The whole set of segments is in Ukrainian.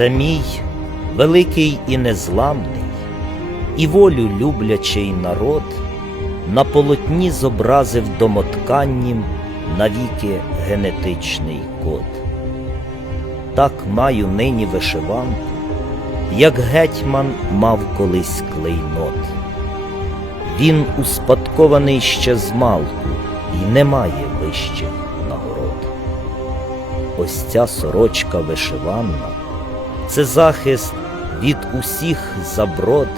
Це мій великий і незламний, і волю люблячий народ на полотні зобразив домотканням навіки генетичний код. Так маю нині вишиванку, як гетьман мав колись клейнот. Він успадкований ще з малку і не має вищих нагород. Ось ця сорочка вишиванна це захист від усіх заброд,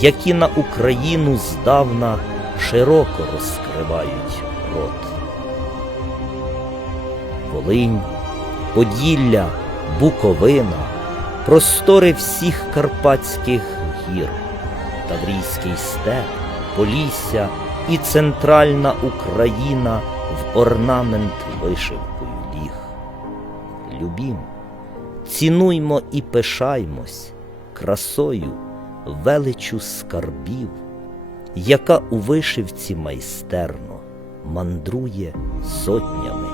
які на Україну здавна широко розкривають рот. Волинь, Поділля, Буковина, простори всіх карпатських гір, Таврійський степ, Полісся і центральна Україна в орнамент вишивкою ліг. Любім, цінуймо і пишаймось красою, величу скарбів, яка у вишивці майстерно мандрує сотнями